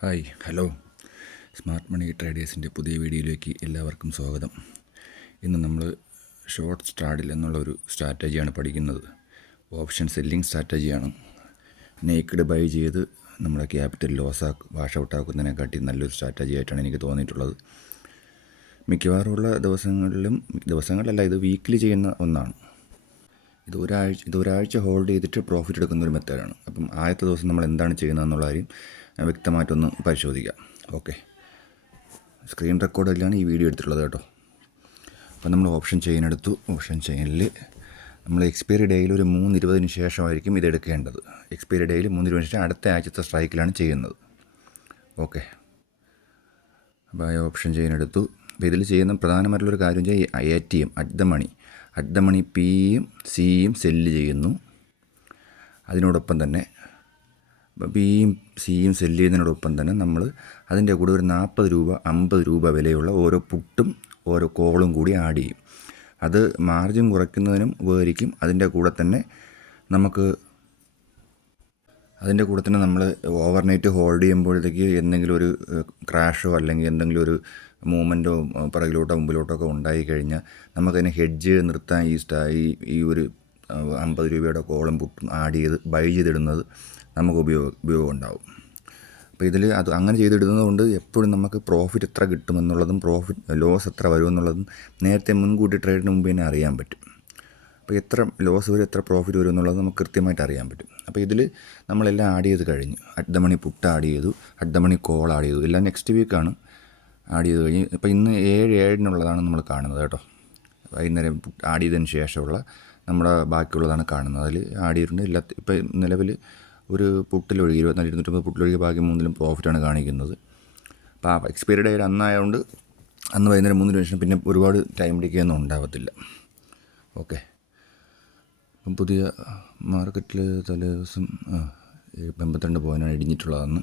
Hi hello. Smart money ട്രേഡേഴ്സിന്റെ പുതിയ വീഡിയോയിലേക്ക് എല്ലാവർക്കും സ്വാഗതം. ഇന്ന് നമ്മൾ ഷോർട്ട് സ്റ്റാഡിൽ എന്നുള്ള ഒരു സ്ട്രാറ്റജിയാണ് പഠിക്കുന്നത്. ഓപ്ഷൻ സെല്ലിംഗ് സ്ട്രാറ്റജിയാണ്. നേക്കഡ് ബൈ ചെയ്ത് നമ്മുടെ ക്യാപിറ്റൽ ലോസ് ആ വാഷ് ഔട്ട് ആക്കുന്നതിനെക്കാട്ടി നല്ലൊരു സ്ട്രാറ്റജി ആയിട്ടാണ് എനിക്ക് തോന്നിയിട്ടുള്ളത്. മിക്കവാറുമുള്ള ദിവസങ്ങളിലും ദിവസങ്ങളിലല്ല ഇത് വീക്കിലി ചെയ്യുന്ന ഒന്നാണ്. ഇത് ഒരാഴ്ച ഇത് ഒരാഴ്ച ഹോൾഡ് ചെയ്തിട്ട് പ്രോഫിറ്റ് എടുക്കുന്ന ഒരു മെത്തേഡാണ് അപ്പം ആദ്യത്തെ ദിവസം നമ്മൾ എന്താണ് ചെയ്യുന്നത് എന്നുള്ള കാര്യം വ്യക്തമായിട്ടൊന്ന് പരിശോധിക്കാം. ഓക്കെ സ്ക്രീൻ റെക്കോർഡിലാണ് ഈ വീഡിയോ എടുത്തിട്ടുള്ളത് കേട്ടോ. അപ്പം നമ്മൾ ഓപ്ഷൻ ചെയിൻ എടുത്തു. ഓപ്ഷൻ ചെയിനിൽ നമ്മൾ എക്സ്പയറി ഡേയിൽ ഒരു മൂന്ന് ഇരുപതിന് ശേഷമായിരിക്കും ഇത് എടുക്കേണ്ടത്. എക്സ്പയറി ഡേയിൽ മൂന്ന് ഇരുപതിന് ശേഷം അടുത്ത ആഴ്ചത്തെ സ്ട്രൈക്കിലാണ് ചെയ്യുന്നത്. ഓക്കെ അപ്പോൾ ഓപ്ഷൻ ചെയിൻ എടുത്തു. അപ്പോൾ ഇതിൽ ചെയ്യുന്ന പ്രധാനമായിട്ടുള്ളൊരു കാര്യം വെച്ചാൽ A T M at the money. At the money പിയും സിയും സെല്ല് ചെയ്യുന്നു. അതിനോടൊപ്പം തന്നെ ബിയും സിയും സെല്ല് ചെയ്യുന്നതിനോടൊപ്പം തന്നെ നമ്മൾ അതിന്റെ കൂടെ ഒരു നാൽപ്പത് രൂപ അമ്പത് രൂപ വിലയുള്ള ഓരോ പുട്ടും ഓരോ കോളും കൂടി ആഡ് ചെയ്യും. അത് മാർജിൻ കുറയ്ക്കുന്നതിനും ഉപകരിക്കും. അതിന്റെ കൂടെ തന്നെ നമുക്ക് അതിന്റെ കൂടെ തന്നെ നമ്മൾ ഓവർനൈറ്റ് ഹോൾഡ് ചെയ്യുമ്പോഴത്തേക്ക് എന്തെങ്കിലും ഒരു ക്രാഷോ അല്ലെങ്കിൽ എന്തെങ്കിലും ഒരു മൂവ്മെന്റോ പിറകിലോട്ടോ മുമ്പിലോട്ടോ ഒക്കെ ഉണ്ടായി കഴിഞ്ഞാൽ നമുക്കതിനെ ഹെഡ്ജ് നിർത്താൻ ഈ സ്റ്റാ ഈ ഈ ഒരു അമ്പത് രൂപയുടെ കോളം പുട്ടും ആഡ് ചെയ്ത് ബൈ ചെയ്തിടുന്നത് നമുക്ക് ഉപയോഗ ഉപയോഗം ഉണ്ടാവും. അപ്പോൾ ഇതിൽ അത് അങ്ങനെ ചെയ്തിടുന്നത് കൊണ്ട് എപ്പോഴും നമുക്ക് പ്രോഫിറ്റ് എത്ര കിട്ടുമെന്നുള്ളതും പ്രോഫിറ്റ് ലോസ് എത്ര വരുമെന്നുള്ളതും നേരത്തെ മുൻകൂട്ടി ട്രേഡിന് മുമ്പ് തന്നെ അറിയാൻ പറ്റും. അപ്പോൾ എത്ര ലോസ് വരും എത്ര പ്രോഫിറ്റ് വരും എന്നുള്ളത് നമുക്ക് കൃത്യമായിട്ട് അറിയാൻ പറ്റും. അപ്പോൾ ഇതിൽ നമ്മളെല്ലാം ആഡ് ചെയ്ത് കഴിഞ്ഞു at the money put add ചെയ്തു at the money call add ചെയ്തു എല്ലാം നെക്സ്റ്റ് വീക്കാണ് ആഡ് ചെയ്ത് കഴിഞ്ഞ്. ഇപ്പോൾ ഇന്ന് ഏഴ് ഏഴിനുള്ളതാണ് നമ്മൾ കാണുന്നത് കേട്ടോ. വൈകുന്നേരം ആഡ് ചെയ്തതിന് ശേഷമുള്ള നമ്മുടെ ബാക്കിയുള്ളതാണ് കാണുന്നത്. അതിൽ ആഡ് ചെയ്തിട്ടുണ്ട്. എല്ലാ ഇപ്പം നിലവിൽ ഒരു പുട്ടിലൊഴുകി ഇരുപത്തിനാല് ഇരുന്നൂറ്റമ്പത് പുട്ടിലൊഴുകി ബാക്കി മൂന്നിലും പ്രോഫിറ്റാണ് കാണിക്കുന്നത്. അപ്പോൾ എക്സ്പയറി ഡേ അന്നായതുകൊണ്ട് അന്ന് വൈകുന്നേരം മൂന്നിന് ശേഷം പിന്നെ ഒരുപാട് ടൈം പിടിക്കുകയൊന്നും ഉണ്ടാവത്തില്ല. ഓക്കെ പുതിയ മാർക്കറ്റിൽ തലേ ദിവസം ആ എൺപത്തിരണ്ട് പോയിന്റാണ് ഇടിഞ്ഞിട്ടുള്ളതെന്ന്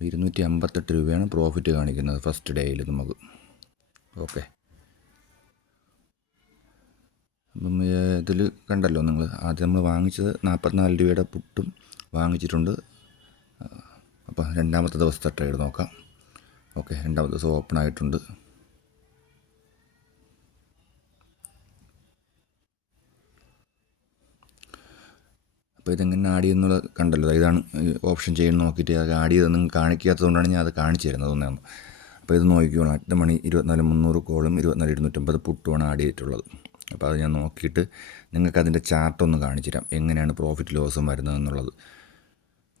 ഇരുന്നൂറ്റി അമ്പത്തെട്ട് രൂപയാണ് പ്രോഫിറ്റ് കാണിക്കുന്നത് ഫസ്റ്റ് ഡേയിൽ നമുക്ക്. ഓക്കെ അപ്പം ഇതിൽ കണ്ടല്ലോ നിങ്ങൾ ആദ്യം നമ്മൾ വാങ്ങിച്ചത് നാൽപ്പത്തിനാല് രൂപയുടെ പുട്ടും വാങ്ങിച്ചിട്ടുണ്ട്. അപ്പം രണ്ടാമത്തെ ദിവസത്തെ ട്രേഡ് നോക്കാം. ഓക്കെ രണ്ടാമത്തെ ദിവസം ഓപ്പൺ ആയിട്ടുണ്ട്. അപ്പോൾ ഇതെങ്ങനെ ആഡ് ചെയ്യുന്നുള്ളത് കണ്ടല്ലോ. ഇതാണ് ഓപ്ഷൻ ചെയ്യുന്നത് നോക്കിയിട്ട് അത് ആഡ് ചെയ്ത് നിങ്ങൾക്ക് കാണിക്കാത്തതുകൊണ്ടാണ് ഞാൻ അത് കാണിച്ചു തരുന്നത് ഒന്നാണ് അപ്പോൾ ഇത് നോക്കിക്കോളാം. എട്ട് മണി ഇരുപത്തിനാല് മുന്നൂറ് കോളും ഇരുപത്തിനാല് ഇരുന്നൂറ്റമ്പത് പുട്ടുമാണ് ആഡ് ചെയ്തിട്ടുള്ളത്. അപ്പോൾ അത് ഞാൻ നോക്കിയിട്ട് നിങ്ങൾക്ക് അതിന്റെ ചാർട്ടൊന്ന് കാണിച്ചു തരാം. എങ്ങനെയാണ് പ്രോഫിറ്റ് ലോസും വരുന്നത് എന്നുള്ളത്.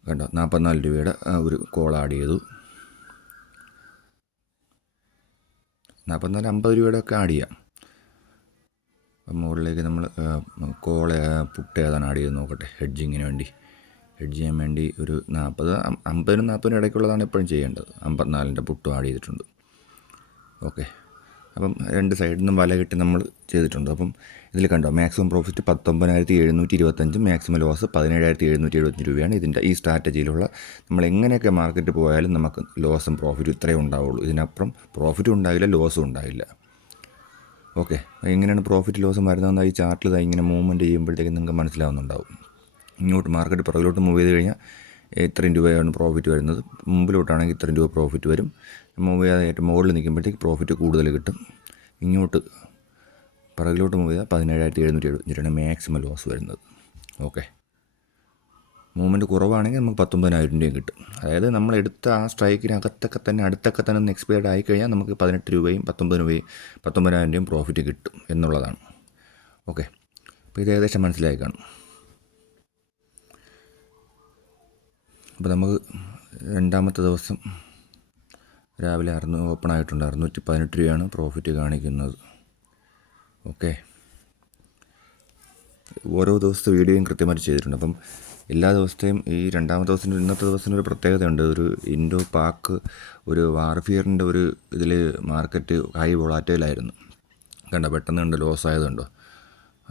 കണ്ടോ നാൽപ്പത്തിനാല് രൂപയുടെ ഒരു കോൾ ആഡ് ചെയ്തു. നാൽപ്പത്തിനാല് അമ്പത് രൂപയുടെ ഒക്കെ ആഡ് ചെയ്യാം. മുകളിലേക്ക് നമ്മൾ കോള പുട്ട് ഏതാണ് ആഡ് ചെയ്ത് നോക്കട്ടെ. ഹെഡ്ജിങ്ങിന് വേണ്ടി. ഹെഡ്ജ് ചെയ്യാൻ വേണ്ടി ഒരു നാൽപ്പത് അമ്പതിനും നാൽപ്പതിനും ഇടയ്ക്കുള്ളതാണ് എപ്പോഴും ചെയ്യേണ്ടത്. അമ്പത്തിനാലിന്റെ പുട്ടും ആഡ് ചെയ്തിട്ടുണ്ട്. ഓക്കെ അപ്പം രണ്ട് സൈഡിൽ നിന്നും വല കെട്ടി നമ്മൾ ചെയ്തിട്ടുണ്ട്. അപ്പം ഇതിൽ കണ്ടോ മാക്സിമം പ്രോഫിറ്റ് പത്തൊമ്പതിനായിരത്തി എഴുന്നൂറ്റി ഇരുപത്തഞ്ച് മാക്സിമം ലോസ് പതിനേഴായിരത്തി എഴുന്നൂറ്റി എഴുപത്തഞ്ച് രൂപയാണ് ഇതിന്റെ ഈ സ്ട്രാറ്റജിയിലുള്ള നമ്മൾ എങ്ങനെയൊക്കെ മാർക്കറ്റ് പോയാലും നമുക്ക് ലോസും പ്രോഫിറ്റും ഇത്രയും ഉണ്ടാവുള്ളൂ. ഇതിനപ്പുറം പ്രോഫിറ്റും ഉണ്ടാകില്ല ലോസും ഉണ്ടാകില്ല ഓക്കെ. എങ്ങനെയാണ് പ്രോഫിറ്റ് ലോസ് വരുന്നതെന്ന് ഈ ചാർട്ടിൽ ഇതായി ഇങ്ങനെ മൂവ്മെന്റ് ചെയ്യുമ്പോഴത്തേക്കും നിങ്ങൾക്ക് മനസ്സിലാവുന്നുണ്ടാവും. ഇങ്ങോട്ട് മാർക്കറ്റ് പുറകിലോട്ട് മൂവ് ചെയ്ത് കഴിഞ്ഞാൽ ഇത്രയും രൂപയാണ് പ്രോഫിറ്റ് വരുന്നത്. മുമ്പിലോട്ടാണെങ്കിൽ ഇത്രയും രൂപ പ്രോഫിറ്റ് വരും. മൂവ് ചെയ്യാതെ ഏറ്റവും മുകളിൽ നിൽക്കുമ്പോഴത്തേക്ക് പ്രോഫിറ്റ് കൂടുതൽ കിട്ടും. ഇങ്ങോട്ട് പുറകിലോട്ട് മൂവ് ചെയ്താൽ പതിനേഴായിരത്തി എഴുന്നൂറ്റി എഴുപത്തഞ്ചാണ് മാക്സിമം ലോസ് വരുന്നത്. ഓക്കെ. മൂവ്മെന്റ് കുറവാണെങ്കിൽ നമുക്ക് പത്തൊമ്പതിനായിരം രൂപയും കിട്ടും. അതായത് നമ്മൾ എടുത്ത ആ സ്ട്രൈക്കിനകത്തൊക്കെ തന്നെ അടുത്തൊക്കെ തന്നെ ഒന്ന് എക്സ്പയർഡ് ആയി കഴിഞ്ഞാൽ നമുക്ക് പതിനെട്ട് രൂപയും പത്തൊമ്പത് രൂപയും പത്തൊമ്പതിനായിരം രൂപയും പ്രോഫിറ്റ് കിട്ടും എന്നുള്ളതാണ്. ഓക്കെ അപ്പോൾ ഇത് ഏകദേശം മനസ്സിലായി കാണും. അപ്പോൾ നമുക്ക് രണ്ടാമത്തെ ദിവസം രാവിലെ അറുന്നൂ ഓപ്പൺ ആയിട്ടുണ്ട്. അറുന്നൂറ്റി പതിനെട്ട് രൂപയാണ് പ്രോഫിറ്റ് കാണിക്കുന്നത്. ഓക്കെ ഓരോ ദിവസത്തെ വീഡിയോയും കൃത്യമായിട്ട് ചെയ്തിട്ടുണ്ട്. അപ്പം എല്ലാ ദിവസത്തെയും ഈ രണ്ടാമത്തെ ദിവസത്തിന്റെ ഇന്നത്തെ ദിവസത്തിന് ഒരു പ്രത്യേകതയുണ്ട്. ഒരു ഇൻഡോ പാക്ക് ഒരു വാർഫിയറിന്റെ ഒരു ഇതിൽ മാർക്കറ്റ് ഹൈ വോളാറ്റയിലായിരുന്നു കണ്ട പെട്ടെന്ന് കണ്ട് ലോസ് ആയതുണ്ടോ?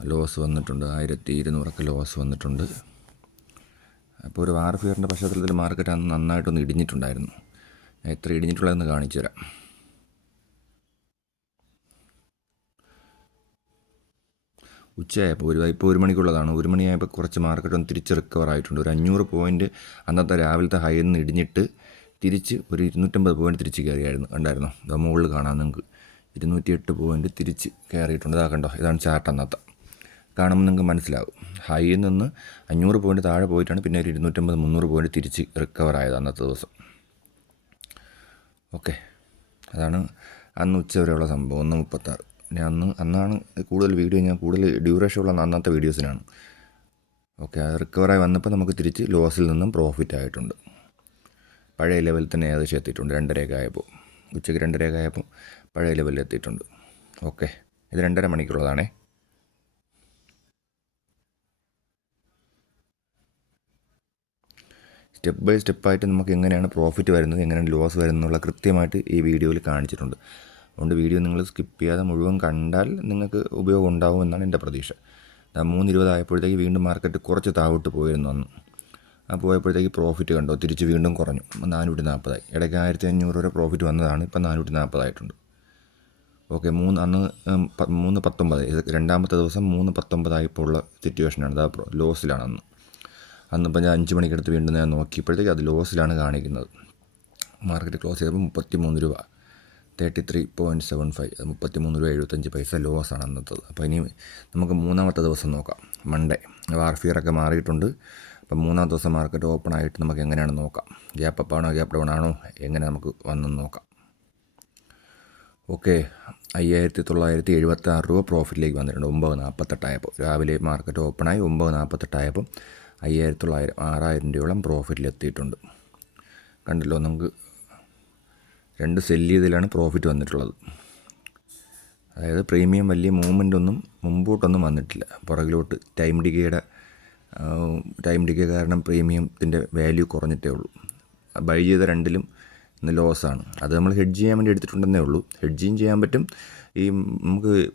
ലോസ് വന്നിട്ടുണ്ട്. ആയിരത്തി ഇരുന്നൂറൊക്കെ ലോസ് വന്നിട്ടുണ്ട്. അപ്പോൾ ഒരു വാർഫിയറിന്റെ പശ്ചാത്തലത്തിൽ മാർക്കറ്റ് അന്ന് നന്നായിട്ടൊന്ന് ഇടിഞ്ഞിട്ടുണ്ടായിരുന്നു. എത്ര ഇടിഞ്ഞിട്ടുള്ളതെന്ന് കാണിച്ചു തരാം ഉച്ചയായപ്പോൾ ഒരു ഇപ്പോൾ ഒരു മണിക്കുള്ളതാണ്. ഒരു മണിയായപ്പോൾ കുറച്ച് മാർക്കറ്റ് ഒന്ന് തിരിച്ച് റിക്കവർ ആയിട്ടുണ്ട്. ഒരു അഞ്ഞൂറ് പോയിന്റ് അന്നത്തെ രാവിലത്തെ ഹൈയിൽ നിന്ന് ഇടിഞ്ഞിട്ട് തിരിച്ച് ഒരു ഇരുന്നൂറ്റമ്പത് പോയിന്റ് തിരിച്ച് കയറിയായിരുന്നു. ഉണ്ടായിരുന്നു അത് മുകളിൽ കാണാം നിങ്ങൾക്ക്. ഇരുന്നൂറ്റിയെട്ട് പോയിന്റ് തിരിച്ച് കയറിയിട്ടുണ്ട്. ഇതാ കണ്ടോ? ഇതാണ് ചാർട്ട് അന്നത്തെ. കാണുമ്പോൾ നിങ്ങൾക്ക് മനസ്സിലാകും ഹൈയിൽ നിന്ന് അഞ്ഞൂറ് പോയിന്റ് താഴെ പോയിട്ടാണ് പിന്നെ ഒരു ഇരുന്നൂറ്റമ്പത് മുന്നൂറ് പോയിന്റ് തിരിച്ച് റിക്കവർ ആയത് അന്നത്തെ ദിവസം. ഓക്കെ അതാണ് അന്ന് ഉച്ച വരെയുള്ള സംഭവം. ഒന്ന് മുപ്പത്താറ്. ഞാൻ അന്ന് അന്നാണ് കൂടുതൽ വീഡിയോ ഞാൻ കൂടുതൽ ഡ്യൂറേഷൻ ഉള്ള അന്നത്തെ വീഡിയോസിനാണ് ഓക്കെ അത് റിക്കവറായി വന്നപ്പോൾ നമുക്ക് തിരിച്ച് ലോസിൽ നിന്നും പ്രോഫിറ്റ് ആയിട്ടുണ്ട്. പഴയ ലെവലിൽ തന്നെ ഏകദേശം എത്തിയിട്ടുണ്ട്. രണ്ടരയൊക്കെ ആയപ്പോൾ ഉച്ചയ്ക്ക് രണ്ടരയൊക്കെ ആയപ്പോൾ പഴയ ലെവലിൽ എത്തിയിട്ടുണ്ട്. ഓക്കെ ഇത് രണ്ടര മണിക്കുള്ളതാണേ. സ്റ്റെപ്പ് ബൈ സ്റ്റെപ്പായിട്ട് നമുക്ക് എങ്ങനെയാണ് പ്രോഫിറ്റ് വരുന്നത് എങ്ങനെയാണ് ലോസ് വരുന്നത് എന്നുള്ള കൃത്യമായിട്ട് ഈ വീഡിയോയിൽ കാണിച്ചിട്ടുണ്ട്. അതുകൊണ്ട് വീഡിയോ നിങ്ങൾ സ്കിപ്പ് ചെയ്യാതെ മുഴുവൻ കണ്ടാൽ നിങ്ങൾക്ക് ഉപയോഗം ഉണ്ടാവും എന്നാണ് എന്റെ പ്രതീക്ഷ. മൂന്നിരുപതായപ്പോഴത്തേക്ക് വീണ്ടും മാർക്കറ്റ് കുറച്ച് താഴോട്ട് പോയിരുന്നു അന്ന്. ആ പോയപ്പോഴത്തേക്ക് പ്രോഫിറ്റ് കണ്ടോ? തിരിച്ച് വീണ്ടും കുറഞ്ഞു. നാനൂറ്റി നാൽപ്പതായി ഇടയ്ക്ക് ആയിരത്തി അഞ്ഞൂറ് വരെ പ്രോഫിറ്റ് വന്നതാണ്. ഇപ്പം നാനൂറ്റി നാൽപ്പതായിട്ടുണ്ട് ഓക്കെ മൂന്ന് അന്ന് മൂന്ന് പത്തൊമ്പത്. രണ്ടാമത്തെ ദിവസം മൂന്ന് പത്തൊമ്പതായപ്പോൾ ഉള്ള സിറ്റുവേഷനാണ് അത് ലോസിലാണ് അന്ന്. അന്നിപ്പോൾ ഞാൻ അഞ്ച് മണിക്കടുത്ത് വീണ്ടും ഞാൻ നോക്കിയപ്പോഴത്തേക്ക് അത് ലോസിലാണ് കാണിക്കുന്നത്. മാർക്കറ്റ് ക്ലോസ് ചെയ്തപ്പോൾ മുപ്പത്തി മൂന്ന് രൂപ. Thirty three point seven five മുപ്പത്തി മൂന്ന് രൂപ എഴുപത്തഞ്ച് പൈസ ലോസാണ് അന്നത്തത്. അപ്പോൾ ഇനി നമുക്ക് മൂന്നാമത്തെ ദിവസം നോക്കാം. മൺഡേ വാർഫിയറൊക്കെ മാറിയിട്ടുണ്ട്. അപ്പം മൂന്നാമത്തെ ദിവസം മാർക്കറ്റ് ഓപ്പൺ ആയിട്ട് നമുക്ക് എങ്ങനെയാണ് നോക്കാം? ഗ്യാപ്പ് അപ്പ് ആണോ ഗ്യാപ്പ് ഡൗൺ ആണോ? എങ്ങനെ നമുക്ക് വന്ന് നോക്കാം. ഓക്കെ അയ്യായിരത്തി തൊള്ളായിരത്തി എഴുപത്തി ആറ് രൂപ പ്രോഫിറ്റിലേക്ക് വന്നിട്ടുണ്ട്. ഒമ്പത് നാൽപ്പത്തെട്ടായപ്പോൾ രാവിലെ മാർക്കറ്റ് ഓപ്പണായി ഒമ്പത് നാൽപ്പത്തെട്ടായപ്പോൾ അയ്യായിരത്തി തൊള്ളായിരം ആറായിരം രൂപയോളം പ്രോഫിറ്റിൽ എത്തിയിട്ടുണ്ട്. കണ്ടല്ലോ നമുക്ക് രണ്ട് സെല്ല് ചെയ്തതിലാണ് പ്രോഫിറ്റ് വന്നിട്ടുള്ളത്. അതായത് പ്രീമിയം വലിയ മൂവ്മെന്റ് ഒന്നും മുമ്പോട്ടൊന്നും വന്നിട്ടില്ല. പുറകിലോട്ട് ടൈം ഡിഗയുടെ ടൈം ഡിഗ കാരണം പ്രീമിയത്തിന്റെ വാല്യൂ കുറഞ്ഞിട്ടേ ഉള്ളൂ. ബൈ ചെയ്ത രണ്ടിലും ഇന്ന് ലോസാണ് അത് നമ്മൾ ഹെഡ്ജ് ചെയ്യാൻ വേണ്ടി എടുത്തിട്ടുണ്ടെന്നേ ഉള്ളൂ. ഹെഡ്ജിങ് ചെയ്യാൻ പറ്റും. ഈ നമുക്ക്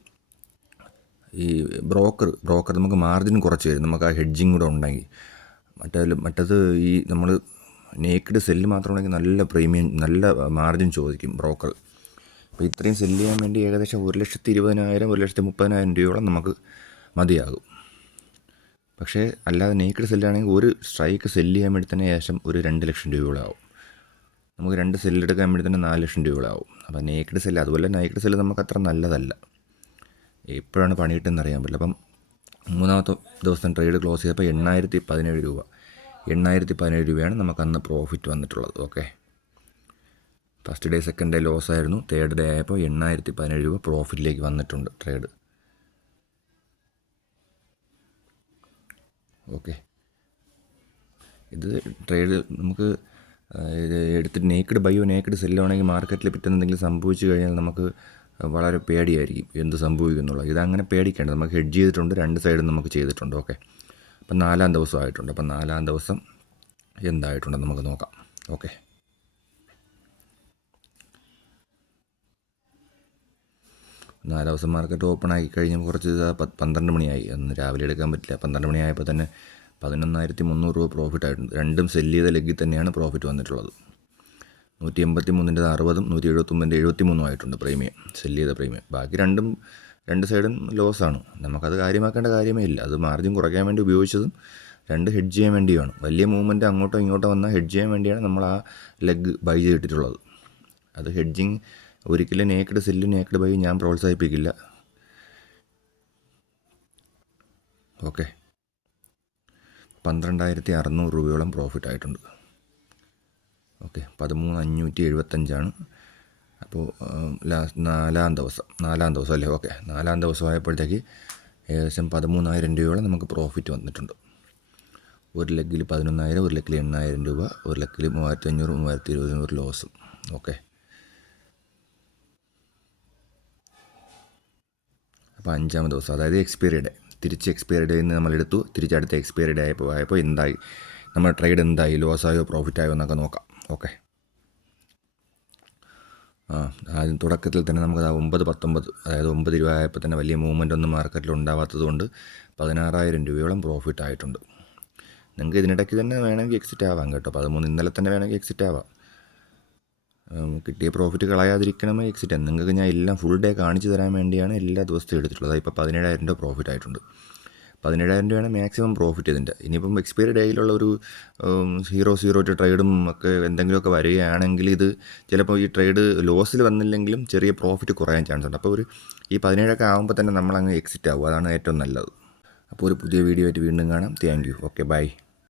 ഈ ബ്രോക്കർ ബ്രോക്കർ നമുക്ക് മാർജിൻ കുറച്ച് തരും. നമുക്ക് ആ ഹെഡ്ജിങ് കൂടെ ഉണ്ടെങ്കിൽ. മറ്റേ മറ്റത് ഈ നമ്മൾ നേക്കഡ് സെല്ല് മാത്രമാണെങ്കിൽ നല്ല പ്രീമിയം നല്ല മാർജിൻ ചോദിക്കും ബ്രോക്കർ അപ്പോൾ ഇത്രയും സെല്ല് ചെയ്യാൻ വേണ്ടി ഏകദേശം ഒരു ലക്ഷത്തി ഇരുപതിനായിരം ഒരു ലക്ഷത്തി മുപ്പതിനായിരം രൂപയോളം നമുക്ക് മതിയാകും. പക്ഷേ അല്ലാതെ നേക്കഡ് സെല്ലാണെങ്കിൽ ഒരു സ്ട്രൈക്ക് സെല്ല് ചെയ്യാൻ വേണ്ടി തന്നെ ഏകദേശം ഒരു രണ്ട് ലക്ഷം രൂപയോളം ആവും നമുക്ക് രണ്ട് സെല്ല് എടുക്കാൻ വേണ്ടി തന്നെ നാല് ലക്ഷം രൂപയോളം അപ്പോൾ നേക്കഡ് സെല്ല് അതുപോലെ നേക്കഡ് സെല്ല് നമുക്ക് അത്ര നല്ലതല്ല. എപ്പോഴാണ് പണി കിട്ടുന്നതെന്ന് അറിയാൻ പറ്റില്ല. അപ്പം മൂന്നാമത്തെ ദിവസം ട്രേഡ് ക്ലോസ് ചെയ്തപ്പോൾ എണ്ണായിരത്തി പതിനേഴ് രൂപ. എണ്ണായിരത്തി പതിനേഴ് രൂപയാണ് നമുക്ക് അന്ന് പ്രോഫിറ്റ് വന്നിട്ടുള്ളത് okay first day second day loss ആയിരുന്നു. തേർഡ് ഡേ ആയപ്പോൾ എണ്ണായിരത്തി പതിനേഴ് രൂപ പ്രോഫിറ്റിലേക്ക് വന്നിട്ടുണ്ട് ട്രേഡ് ഓക്കെ ഇത് ട്രേഡ് നമുക്ക് ഇത് എടുത്തിട്ട് നേക്കഡ് ബയോ നേക്കഡ് സെല്ലാണെങ്കിൽ മാർക്കറ്റിൽ പിറ്റേന്ന് എന്തെങ്കിലും സംഭവിച്ചു കഴിഞ്ഞാൽ നമുക്ക് വളരെ പേടിയായിരിക്കും. എന്ത് സംഭവിക്കുന്നുള്ളത് അങ്ങനെ പേടിക്കേണ്ട. നമുക്ക് ഹെഡ്ജ് ചെയ്തിട്ടുണ്ട്. രണ്ട് സൈഡും നമുക്ക് ചെയ്തിട്ടുണ്ട് ഓക്കെ അപ്പം നാലാം ദിവസം ആയിട്ടുണ്ട്. അപ്പം നാലാം ദിവസം എന്തായിട്ടുണ്ടെന്ന് നമുക്ക് നോക്കാം. ഓക്കെ. നാല് ദിവസം മാർക്കറ്റ് ഓപ്പൺ ആക്കി കഴിഞ്ഞ് കുറച്ച് പന്ത്രണ്ട് മണിയായി. അന്ന് രാവിലെ എടുക്കാൻ പറ്റില്ല. പന്ത്രണ്ട് മണിയായപ്പോൾ തന്നെ പതിനൊന്നായിരത്തി മുന്നൂറ് രൂപ പ്രോഫിറ്റ് ആയിട്ടുണ്ട്. രണ്ടും സെല്ല് ചെയ്ത ലെഗിൽ തന്നെയാണ് പ്രോഫിറ്റ് വന്നിട്ടുള്ളത്. നൂറ്റി എൺപത്തി മൂന്നിന്റെ അറുപതും നൂറ്റി എഴുപത്തൊമ്പതിന്റെ എഴുപത്തി മൂന്നും ആയിട്ടുണ്ട് പ്രീമിയം സെല്ല് ചെയ്ത പ്രീമിയം ബാക്കി രണ്ടും രണ്ട് സൈഡും ലോസാണ് നമുക്കത് കാര്യമാക്കേണ്ട കാര്യമേ ഇല്ല. അത് മാർജിൻ കുറയ്ക്കാൻ വേണ്ടി ഉപയോഗിച്ചതും രണ്ട് ഹെഡ് ചെയ്യാൻ വേണ്ടിയാണ് വലിയ മൂവ്മെന്റ് അങ്ങോട്ടോ ഇങ്ങോട്ടോ വന്നാൽ ഹെഡ് ചെയ്യാൻ വേണ്ടിയാണ് നമ്മൾ ആ ലെഗ് ബൈ ചെയ്തിട്ടുള്ളത് അത് ഹെഡ്ജിങ് ഒരിക്കലും നേക്കഡ് സെല്ലും നേക്കഡ് ബൈ ഞാൻ പ്രോത്സാഹിപ്പിക്കില്ല. ഓക്കെ പന്ത്രണ്ടായിരത്തി അറുന്നൂറ് രൂപയോളം പ്രോഫിറ്റ് ആയിട്ടുണ്ട്. ഓക്കെ പതിമൂന്ന് അഞ്ഞൂറ്റി എഴുപത്തഞ്ചാണ്. അപ്പോൾ ലാസ്റ്റ് നാലാം ദിവസം നാലാം ദിവസം അല്ലേ ഓക്കെ. നാലാം ദിവസം ആയപ്പോഴത്തേക്ക് ഏകദേശം പതിമൂന്നായിരം രൂപയോളം നമുക്ക് പ്രോഫിറ്റ് വന്നിട്ടുണ്ട്. ഒരു ലെഗിൽ പതിനൊന്നായിരം ഒരു ലെഗിൽ എണ്ണായിരം രൂപ ഒരു ലെഗിൽ മൂവായിരത്തി അഞ്ഞൂറ് മൂവായിരത്തി ഇരുപതിനൂറ് ലോസും ഓക്കെ. അപ്പോൾ അഞ്ചാമത് ദിവസം അതായത് എക്സ്പയറി ഡേ തിരിച്ച് എക്സ്പയറി ഡേയിൽ നിന്ന് നമ്മൾ എടുത്തു തിരിച്ച് അടുത്ത എക്സ്പയറി ഡേ ആയപ്പോൾ ആയപ്പോൾ എന്തായി? നമ്മുടെ ട്രേഡ് എന്തായി? ലോസ് ആയോ പ്രോഫിറ്റ് ആയോ എന്നൊക്കെ നോക്കാം. ഓക്കെ. ആദ്യം തുടക്കത്തിൽ തന്നെ നമുക്ക് ഒമ്പത് പത്തൊമ്പത് അതായത് ഒമ്പത് രൂപ ആയപ്പോൾ തന്നെ വലിയ മൂവ്മെന്റ് ഒന്നും മാർക്കറ്റിൽ ഉണ്ടാവാത്തത് കൊണ്ട് പതിനാറായിരം രൂപയോളം പ്രോഫിറ്റ് ആയിട്ടുണ്ട്. നിങ്ങൾക്ക് ഇതിനിടയ്ക്ക് തന്നെ വേണമെങ്കിൽ എക്സിറ്റ് ആവാം കേട്ടോ. പതിമൂന്ന് ഇന്നലെ തന്നെ വേണമെങ്കിൽ എക്സിറ്റ് ആവാം. കിട്ടിയ പ്രോഫിറ്റ് കളയാതിരിക്കണമേ എക്സിറ്റ് നിങ്ങൾക്ക് ഞാൻ എല്ലാം ഫുൾ ഡേ കാണിച്ചു തരാൻ വേണ്ടിയാണ് എല്ലാ ദിവസവും എടുത്തിട്ടുള്ളത്. ഇപ്പോൾ പതിനേഴായിരം രൂപ പ്രോഫിറ്റ് ആയിട്ടുണ്ട്. പതിനേഴായിരം രൂപയാണ് മാക്സിമം പ്രോഫിറ്റ് ഇതിന്റെ. ഇനിയിപ്പം എക്സ്പയറി ഡേയിലുള്ള ഒരു സീറോ സീറോ ടു ട്രേഡും ഒക്കെ എന്തെങ്കിലുമൊക്കെ വരികയാണെങ്കിൽ ഇത് ചിലപ്പോൾ ഈ ട്രേഡ് ലോസിൽ വന്നില്ലെങ്കിലും ചെറിയ പ്രോഫിറ്റ് കുറയാൻ ചാൻസ് ഉണ്ട്. അപ്പോൾ ഒരു ഈ പതിനേഴൊക്കെ ആകുമ്പോൾ തന്നെ നമ്മളങ്ങ് എക്സിറ്റ് ആവും. അതാണ് ഏറ്റവും നല്ലത്. അപ്പോൾ ഒരു പുതിയ വീഡിയോ ആയിട്ട് വീണ്ടും കാണാം. Thank you okay bye